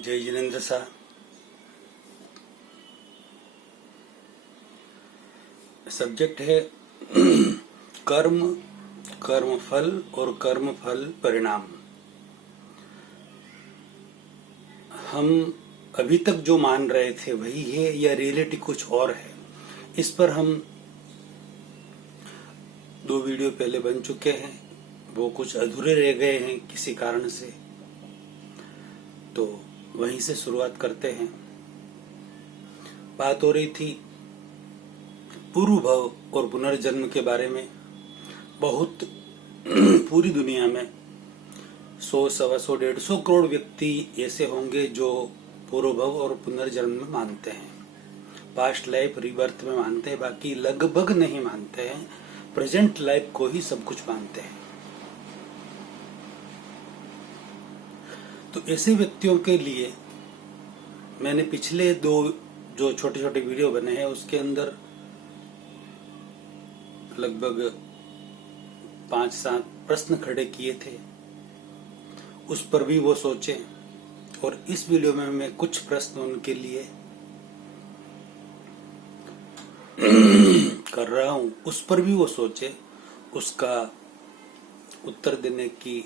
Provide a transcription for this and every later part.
जय जिनेन्द्र शाह। सब्जेक्ट है कर्म, कर्म फल और कर्म फल परिणाम। हम अभी तक जो मान रहे थे वही है या रियलिटी कुछ और है, इस पर हम 2 वीडियो पहले बन चुके हैं। वो कुछ अधूरे रह गए हैं किसी कारण से, तो वहीं से शुरुआत करते हैं। बात हो रही थी पूर्व भव और पुनर्जन्म के बारे में। बहुत पूरी दुनिया में 100, 125, 150 करोड़ व्यक्ति ऐसे होंगे जो पूर्व भव और पुनर्जन्म में मानते हैं, पास्ट लाइफ रीबर्थ में मानते हैं। बाकी लगभग नहीं मानते हैं, प्रेजेंट लाइफ को ही सब कुछ मानते हैं। तो ऐसे व्यक्तियों के लिए मैंने पिछले 2 जो छोटे छोटे वीडियो बने हैं उसके अंदर लगभग 5-7 प्रश्न खड़े किए थे, उस पर भी वो सोचें। और इस वीडियो में मैं कुछ प्रश्न उनके लिए कर रहा हूं, उस पर भी वो सोचे, उसका उत्तर देने की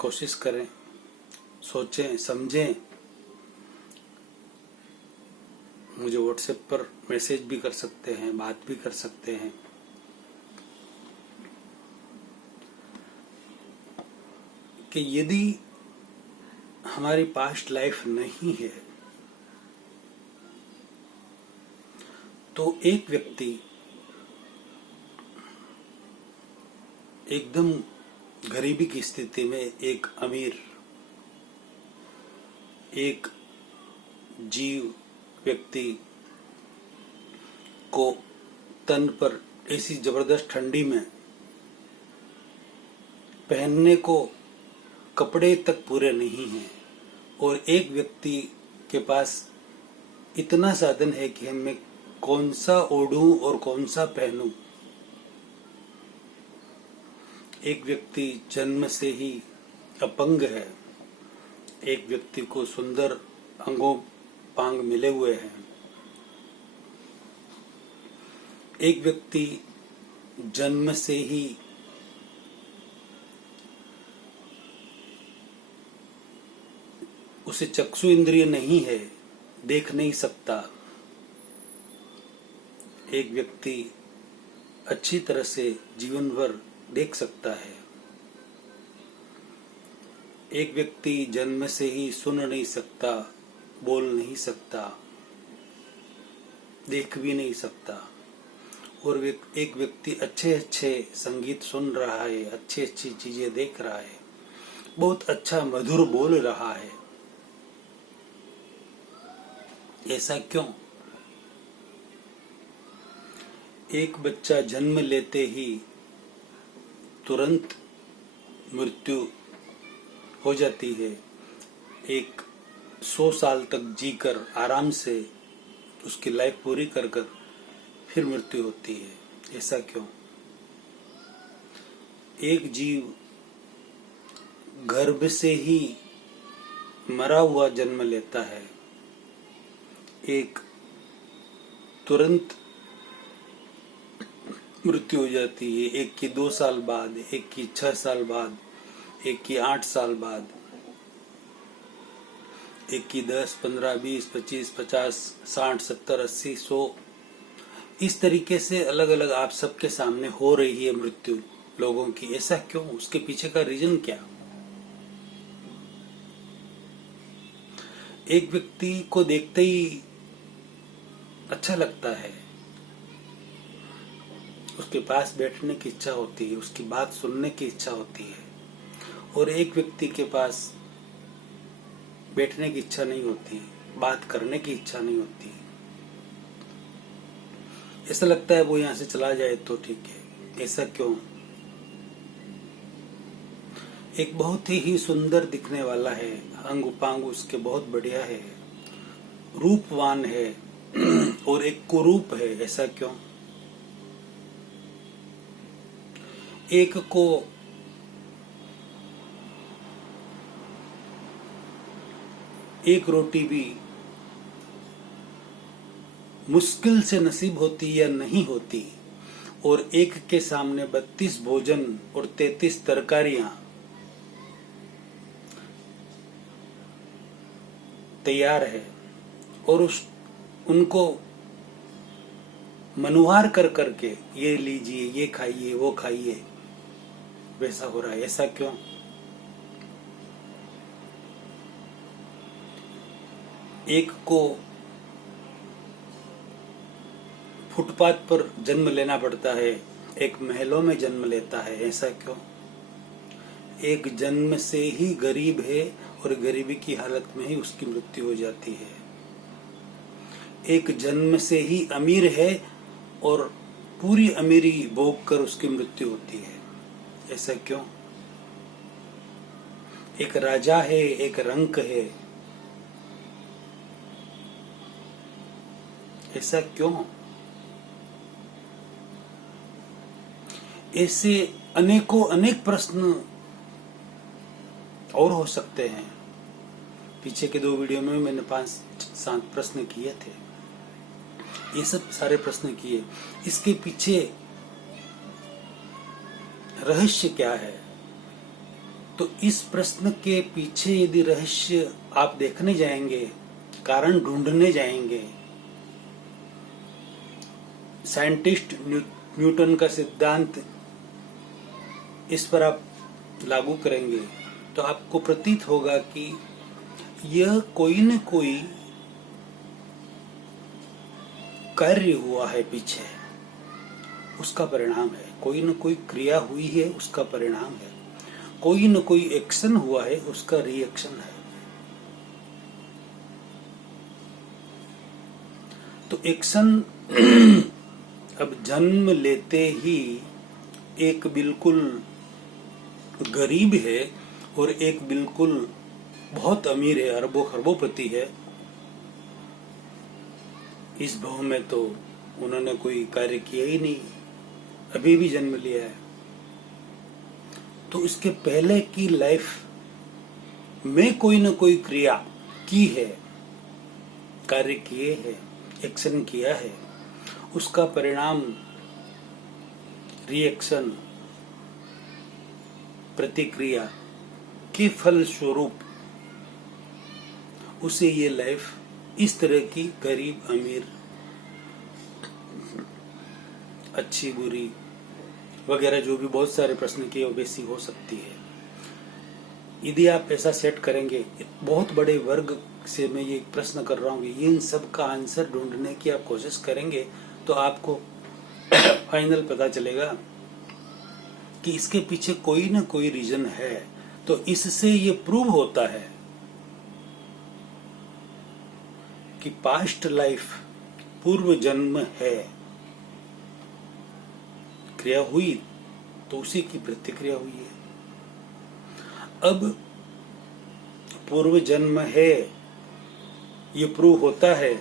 कोशिश करें, सोचें, समझें। मुझे व्हाट्सएप पर मैसेज भी कर सकते हैं, बात भी कर सकते हैं। कि यदि हमारी पास्ट लाइफ नहीं है तो एक व्यक्ति एकदम गरीबी की स्थिति में एक अमीर, एक जीव व्यक्ति को तन पर ऐसी जबरदस्त ठंडी में पहनने को कपड़े तक पूरे नहीं हैं, और एक व्यक्ति के पास इतना साधन है कि मैं कौन सा ओढ़ूं और कौन सा पहनूं। एक व्यक्ति जन्म से ही अपंग है, एक व्यक्ति को सुंदर अंगों पांग मिले हुए हैं, एक व्यक्ति जन्म से ही उसे चक्षु इंद्रिय नहीं है, देख नहीं सकता, एक व्यक्ति अच्छी तरह से जीवन भर देख सकता है, एक व्यक्ति जन्म से ही सुन नहीं सकता, बोल नहीं सकता, देख भी नहीं सकता, और एक व्यक्ति अच्छे संगीत सुन रहा है, अच्छी चीजें देख रहा है, बहुत अच्छा मधुर बोल रहा है। ऐसा क्यों? एक बच्चा जन्म लेते ही तुरंत मृत्यु हो जाती है, एक 100 साल तक जीकर आराम से उसकी लाइफ पूरी कर फिर मृत्यु होती है। ऐसा क्यों? एक जीव गर्भ से ही मरा हुआ जन्म लेता है, एक तुरंत मृत्यु हो जाती है, एक की 2 साल बाद, एक की 6 साल बाद, एक की 8 साल बाद, एक की 10, 15, 20, 25, 50, 60, 70, 80, 100, इस तरीके से अलग अलग आप सबके सामने हो रही है मृत्यु लोगों की। ऐसा क्यों? उसके पीछे का रीजन क्या? एक व्यक्ति को देखते ही अच्छा लगता है, उसके पास बैठने की इच्छा होती है, उसकी बात सुनने की इच्छा होती है, और एक व्यक्ति के पास बैठने की इच्छा नहीं होती, बात करने की इच्छा नहीं होती। ऐसा लगता है वो यहाँ से चला जाए तो ठीक है। ऐसा क्यों? एक बहुत ही सुंदर दिखने वाला है, अंग उपांग उसके बहुत बढ़िया है, रूपवान है, और एक कुरूप है। ऐसा क्यों? एक को एक रोटी भी मुश्किल से नसीब होती या नहीं होती, और एक के सामने 32 भोजन और 33 तरकारियां तैयार है, और उनको मनुहार कर करके ये लीजिए, ये खाइए, वो खाइए, वैसा हो रहा है। ऐसा क्यों? एक को फुटपाथ पर जन्म लेना पड़ता है, एक महलों में जन्म लेता है, ऐसा क्यों? एक जन्म से ही गरीब है और गरीबी की हालत में ही उसकी मृत्यु हो जाती है। एक जन्म से ही अमीर है और पूरी अमीरी भोग कर उसकी मृत्यु होती है, ऐसा क्यों? एक राजा है, एक रंक है, ऐसा क्यों? ऐसे अनेकों अनेक प्रश्न और हो सकते हैं। पीछे के 2 वीडियो में मैंने 5-7 प्रश्न किए थे, ये सब सारे प्रश्न किए। इसके पीछे रहस्य क्या है? तो इस प्रश्न के पीछे यदि रहस्य आप देखने जाएंगे, कारण ढूंढने जाएंगे, साइंटिस्ट न्यूटन का सिद्धांत इस पर आप लागू करेंगे, तो आपको प्रतीत होगा कि यह कोई न कोई कार्य हुआ है पीछे, उसका परिणाम है। कोई न कोई क्रिया हुई है, उसका परिणाम है। कोई न कोई एक्शन हुआ है, उसका रिएक्शन है। तो एक्शन अब जन्म लेते ही एक बिल्कुल गरीब है और एक बिल्कुल बहुत अमीर है, अरबों खरबोपति है। इस भाव में तो उन्होंने कोई कार्य किया ही नहीं, अभी भी जन्म लिया है। तो इसके पहले की लाइफ में कोई न कोई क्रिया की है, कार्य किए है, एक्शन किया है, उसका परिणाम रिएक्शन, प्रतिक्रिया के फल स्वरूप उसे ये लाइफ इस तरह की गरीब अमीर, अच्छी बुरी वगैरह जो भी बहुत सारे प्रश्न किए वैसी हो सकती है। यदि आप ऐसा सेट करेंगे, बहुत बड़े वर्ग से मैं ये प्रश्न कर रहा हूँ, इन सब का आंसर ढूंढने की आप कोशिश करेंगे तो आपको फाइनल पता चलेगा कि इसके पीछे कोई ना कोई रीजन है। तो इससे ये प्रूव होता है कि पास्ट लाइफ, पूर्व जन्म है, क्रिया हुई तो उसी की प्रतिक्रिया हुई है। अब पूर्व जन्म है ये प्रूव होता है,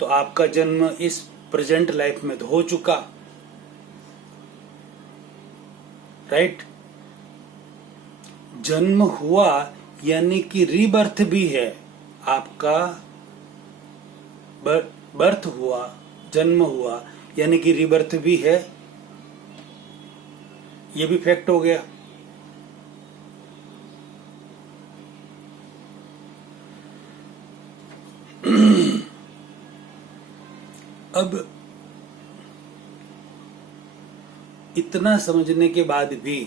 तो आपका जन्म इस प्रेजेंट लाइफ में तो हो चुका, राइट? जन्म हुआ यानी कि रीबर्थ भी है आपका। बर्थ हुआ, जन्म हुआ यानी कि रीबर्थ भी है, ये भी फैक्ट हो गया। अब इतना समझने के बाद भी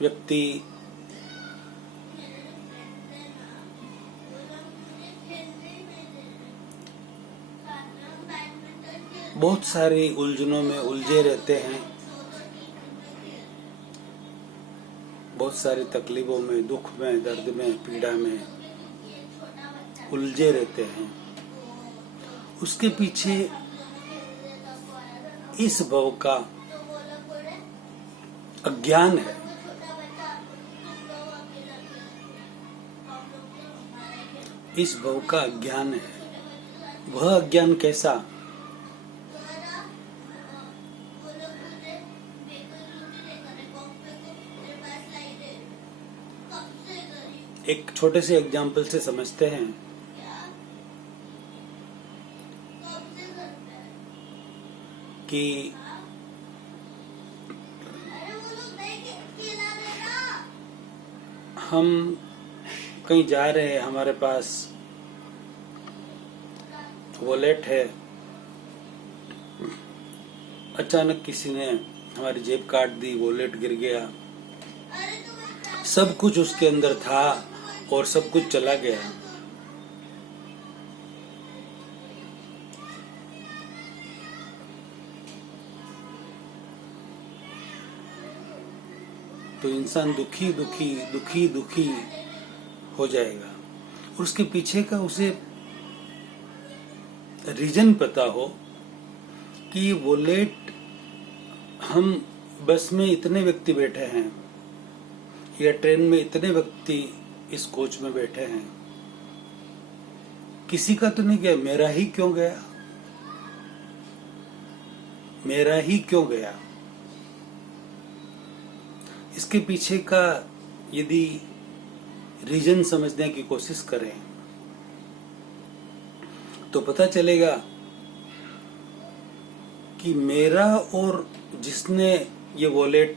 व्यक्ति बहुत सारी उलझनों में उलझे रहते हैं, बहुत सारी तकलीफों में, दुख में, दर्द में, पीड़ा में उलझे रहते हैं। उसके पीछे इस भव का अज्ञान है। इस भव का अज्ञान है। वह अज्ञान कैसा? एक छोटे से एग्जाम्पल से समझते हैं। कि हम कहीं जा रहे हैं, हमारे पास वॉलेट है, अचानक किसी ने हमारी जेब काट दी, वॉलेट गिर गया, सब कुछ उसके अंदर था और सब कुछ चला गया। तो इंसान दुखी दुखी दुखी दुखी हो जाएगा। और उसके पीछे का उसे रीजन पता हो कि वॉलेट, हम बस में इतने व्यक्ति बैठे हैं या ट्रेन में इतने व्यक्ति इस कोच में बैठे हैं, किसी का तो नहीं गया, मेरा ही क्यों गया, मेरा ही क्यों गया। इसके पीछे का यदि रीजन समझने की कोशिश करें तो पता चलेगा कि मेरा और जिसने ये वॉलेट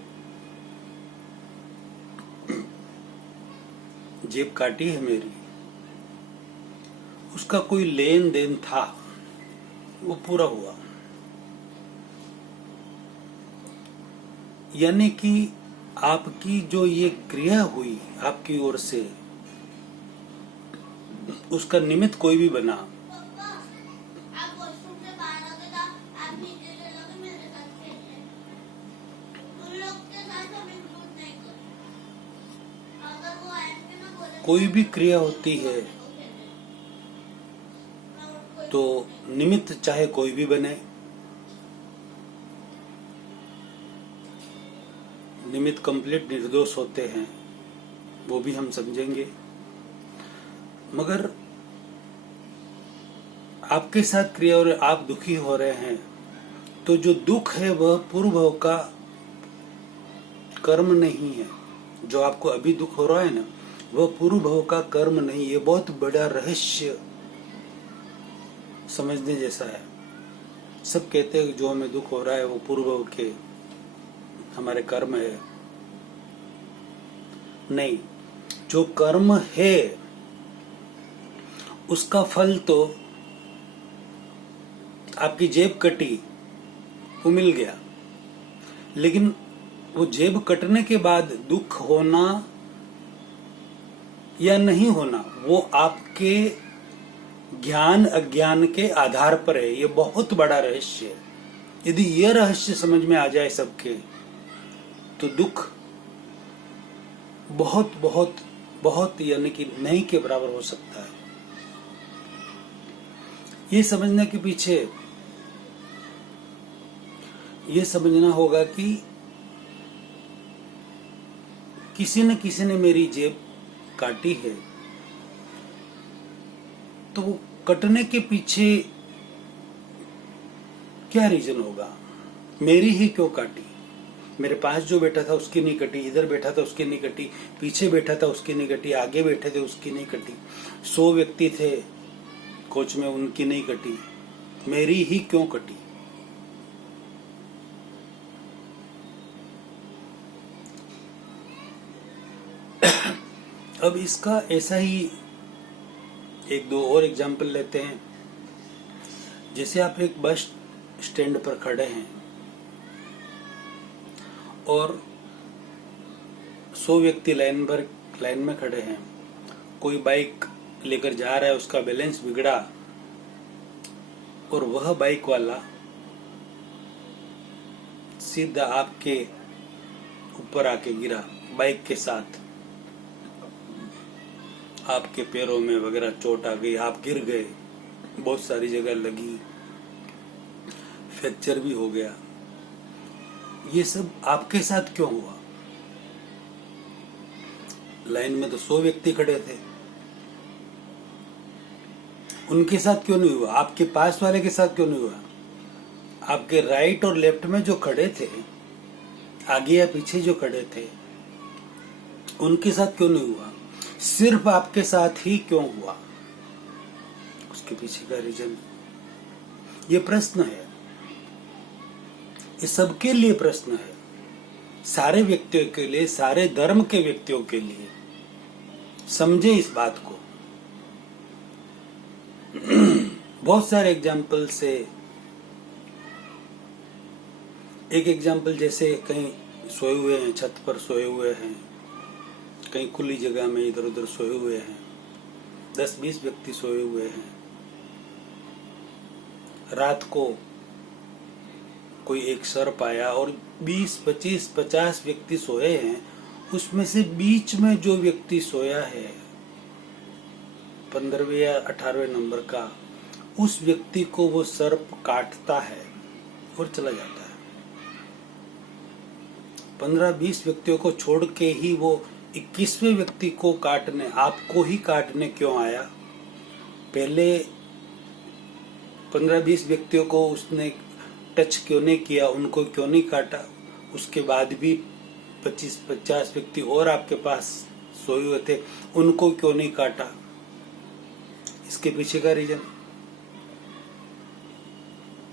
जेब काटी है मेरी, उसका कोई लेन देन था, वो पूरा हुआ। यानी कि आपकी जो ये क्रिया हुई आपकी ओर से, उसका निमित्त कोई भी बना, कोई भी क्रिया होती है तो निमित्त चाहे कोई भी बने, निमित्त कंप्लीट निर्दोष होते हैं, वो भी हम समझेंगे। मगर आपके साथ क्रिया और आप दुखी हो रहे हैं, तो जो दुख है वह पूर्व का कर्म नहीं है। जो आपको अभी दुख हो रहा है ना, वह पूर्व भव का कर्म नहीं। ये बहुत बड़ा रहस्य समझने जैसा है। सब कहते हैं कि जो हमें दुख हो रहा है वो पूर्व भव के हमारे कर्म है। नहीं, जो कर्म है उसका फल तो आपकी जेब कटी, वो मिल गया, लेकिन वो जेब कटने के बाद दुख होना या नहीं होना वो आपके ज्ञान अज्ञान के आधार पर है। ये बहुत बड़ा रहस्य है। यदि यह रहस्य समझ में आ जाए सबके, तो दुख बहुत बहुत बहुत यानी कि नहीं के बराबर हो सकता है। ये समझने के पीछे ये समझना होगा कि किसी न किसी ने मेरी जेब काटी है, तो वो कटने के पीछे क्या रीजन होगा? मेरी ही क्यों काटी? मेरे पास जो बैठा था उसकी नहीं कटी, इधर बैठा था उसकी नहीं कटी, पीछे बैठा था उसकी नहीं कटी, आगे बैठे थे उसकी नहीं कटी, 100 व्यक्ति थे कोच में, उनकी नहीं कटी, मेरी ही क्यों कटी? अब इसका ऐसा ही एक दो और एग्जाम्पल लेते हैं। जैसे आप एक बस स्टैंड पर खड़े हैं और 100 व्यक्ति लाइन में खड़े हैं। कोई बाइक लेकर जा रहा है, उसका बैलेंस बिगड़ा और वह बाइक वाला सीधा आपके ऊपर आके गिरा बाइक के साथ। आपके पैरों में वगैरह चोट आ गई, आप गिर गए, बहुत सारी जगह लगी, फ्रैक्चर भी हो गया। ये सब आपके साथ क्यों हुआ? लाइन में तो 100 व्यक्ति खड़े थे, उनके साथ क्यों नहीं हुआ? आपके पास वाले के साथ क्यों नहीं हुआ? आपके राइट और लेफ्ट में जो खड़े थे, आगे या पीछे जो खड़े थे, उनके साथ क्यों नहीं हुआ? सिर्फ आपके साथ ही क्यों हुआ? उसके पीछे का रीजन, ये प्रश्न है, ये सबके लिए प्रश्न है, सारे व्यक्तियों के लिए, सारे धर्म के व्यक्तियों के लिए। समझे इस बात को। बहुत सारे एग्जाम्पल से, एक एग्जाम्पल जैसे कहीं सोए हुए हैं, छत पर सोए हुए हैं, कहीं खुली जगह में इधर उधर सोए हुए हैं, 10-20 व्यक्ति सोए हुए हैं। रात को कोई एक सर्प आया और 20, 25, 50 व्यक्ति सोए हैं। उसमें से बीच में जो व्यक्ति सोया है 15वें या 18वें नंबर का, उस व्यक्ति को वो सर्प काटता है और चला जाता है। 15-20 व्यक्तियों को छोड़ के ही वो 21वें व्यक्ति को काटने, आपको ही काटने क्यों आया? पहले 15-20 व्यक्तियों को उसने टच क्यों नहीं किया, उनको क्यों नहीं काटा? उसके बाद भी 25-50 व्यक्ति और आपके पास सोए हुए थे, उनको क्यों नहीं काटा? इसके पीछे का रीजन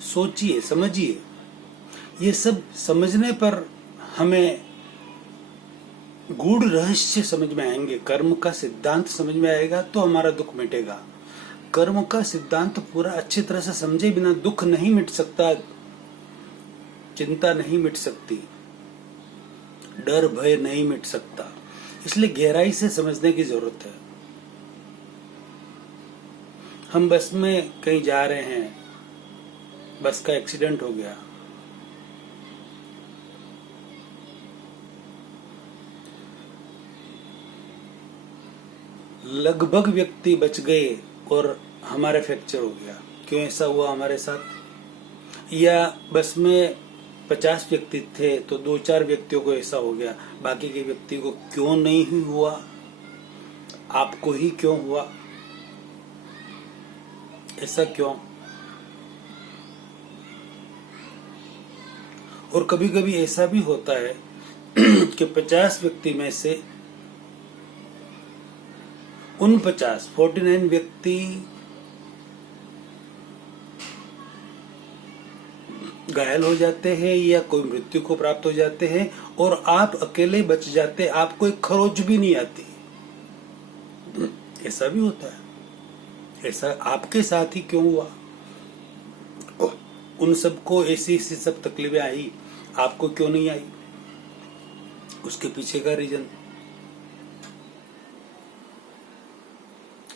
सोचिए, समझिए। ये सब समझने पर हमें गूढ़ रहस्य समझ में आएंगे, कर्म का सिद्धांत समझ में आएगा तो हमारा दुख मिटेगा। कर्म का सिद्धांत पूरा अच्छी तरह से समझे बिना दुख नहीं मिट सकता, चिंता नहीं मिट सकती, डर भय नहीं मिट सकता। इसलिए गहराई से समझने की जरूरत है। हम बस में कहीं जा रहे हैं, बस का एक्सीडेंट हो गया, लगभग व्यक्ति बच गए और हमारा फ्रैक्चर हो गया। क्यों ऐसा हुआ हमारे साथ? या बस में 50 व्यक्ति थे तो 2-4 व्यक्तियों को ऐसा हो गया, बाकी के व्यक्ति को क्यों नहीं हुआ? आपको ही क्यों हुआ? ऐसा क्यों? और कभी कभी ऐसा भी होता है कि 50 व्यक्ति में से उन 49 व्यक्ति घायल हो जाते हैं या कोई मृत्यु को प्राप्त हो जाते हैं और आप अकेले बच जाते, आपको एक खरोच भी नहीं आती। ऐसा भी होता है। ऐसा आपके साथ ही क्यों हुआ? उन सबको ऐसी सब तकलीफें आई, आपको क्यों नहीं आई? उसके पीछे का रीजन,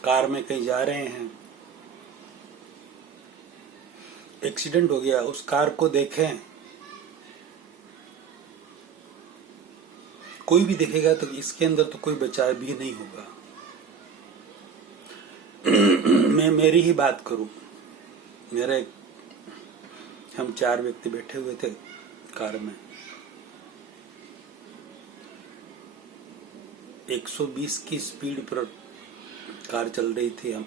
कार में कहीं जा रहे हैं, एक्सीडेंट हो गया, उस कार को देखें, कोई भी देखेगा तो इसके अंदर तो कोई बचाव भी नहीं होगा। मैं मेरी ही बात करूं, हम 4 व्यक्ति बैठे हुए थे कार में, 120 की स्पीड पर कार चल रही थी। हम,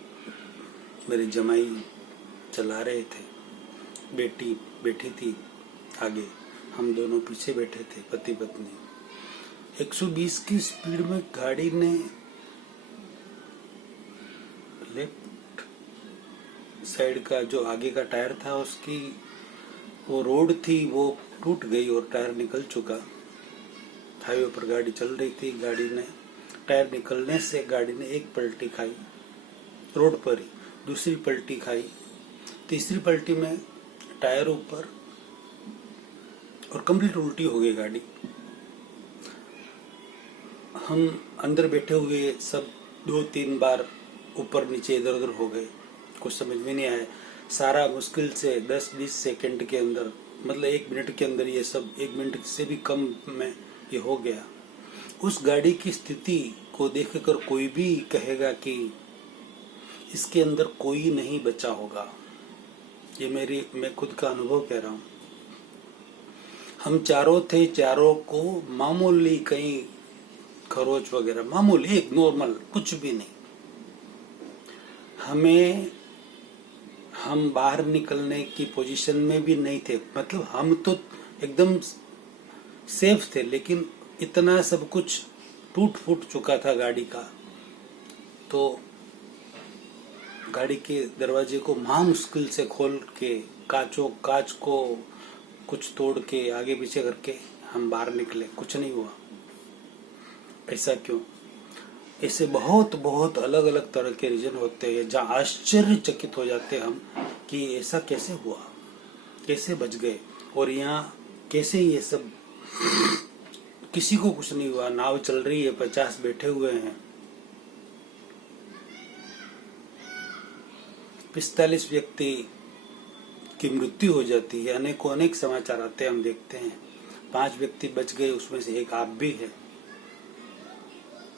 मेरे जमाई चला रहे थे, बेटी बैठी थी आगे, हम दोनों पीछे बैठे थे, पति पत्नी। 120 की स्पीड में गाड़ी ने लेफ्ट साइड का जो आगे का टायर था, उसकी वो रोड थी वो टूट गई और टायर निकल चुका। हाईवे पर गाड़ी चल रही थी, गाड़ी ने टायर निकलने से गाड़ी ने एक पलटी खाई रोड पर ही, दूसरी पलटी खाई, तीसरी पलटी में टायर ऊपर और कंप्लीट उल्टी हो गई गाड़ी। हम अंदर बैठे हुए सब 2-3 बार ऊपर नीचे इधर उधर हो गए, कुछ समझ में नहीं आया। सारा मुश्किल से 10-20 सेकंड के अंदर, मतलब 1 मिनट के अंदर ये सब, 1 मिनट से भी कम में ये हो गया। उस गाड़ी की स्थिति को देखकर कोई भी कहेगा कि इसके अंदर कोई नहीं बचा होगा। ये मैं खुद का अनुभव कह रहा हूं। हम चारों थे, चारों को मामूली कहीं खरोच वगैरह, मामूली एक नॉर्मल, कुछ भी नहीं। हमें हम बाहर निकलने की पोजीशन में भी नहीं थे। मतलब हम तो एकदम सेफ थे, लेकिन इतना सब कुछ टूट फूट चुका था गाड़ी का, तो गाड़ी के दरवाजे को महा मुश्किल से खोल के कांच को कुछ तोड़ के आगे पीछे करके हम बाहर निकले, कुछ नहीं हुआ। ऐसा क्यों? ऐसे बहुत बहुत अलग अलग तरह के रीजन होते हैं जहाँ आश्चर्यचकित हो जाते हैं हम कि ऐसा कैसे हुआ, कैसे बच गए, और यहाँ कैसे ये सब किसी को कुछ नहीं हुआ। नाव चल रही है, 50 बैठे हुए हैं, 45 व्यक्ति की मृत्यु हो जाती है, अनेक समाचार आते हैं, हम देखते हैं। 5 व्यक्ति बच गए, उसमें से एक आप भी है।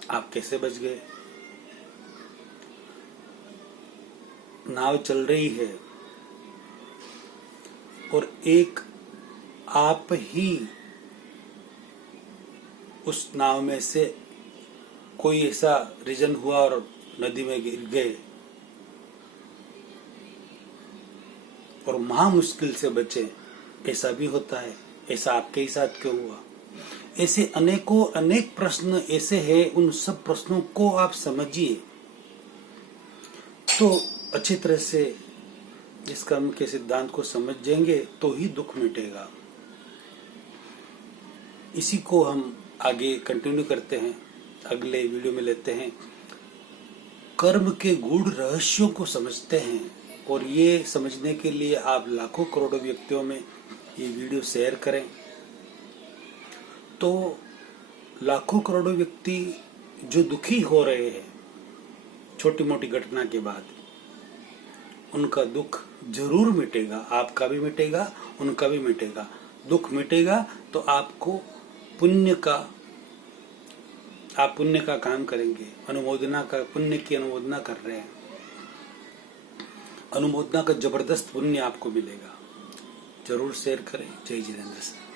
आप कैसे बच गए? नाव चल रही है और एक आप ही उस नाव में से कोई ऐसा रीजन हुआ और नदी में गिर गए और महा मुश्किल से बचे, ऐसा भी होता है। ऐसा आपके ही साथ क्यों हुआ? ऐसे अनेक प्रश्न ऐसे हैं, उन सब प्रश्नों को आप समझिए तो अच्छी तरह से इस कर्म के सिद्धांत को समझ जाएंगे तो ही दुख मिटेगा। इसी को हम आगे कंटिन्यू करते हैं, अगले वीडियो में लेते हैं। कर्म के गूढ़ रहस्यों को समझते हैं, और ये समझने के लिए आप लाखों करोड़ों व्यक्तियों में ये वीडियो शेयर करें तो लाखों करोड़ों व्यक्ति जो दुखी हो रहे हैं छोटी मोटी घटना के बाद, उनका दुख जरूर मिटेगा। आपका भी मिटेगा, उनका भी मिटेगा। दुख मिटेगा तो आपको आप पुण्य का काम करेंगे, पुण्य की अनुमोदना कर रहे हैं। अनुमोदना का जबरदस्त पुण्य आपको मिलेगा। जरूर शेयर करें। जय जिनेंद्र सर।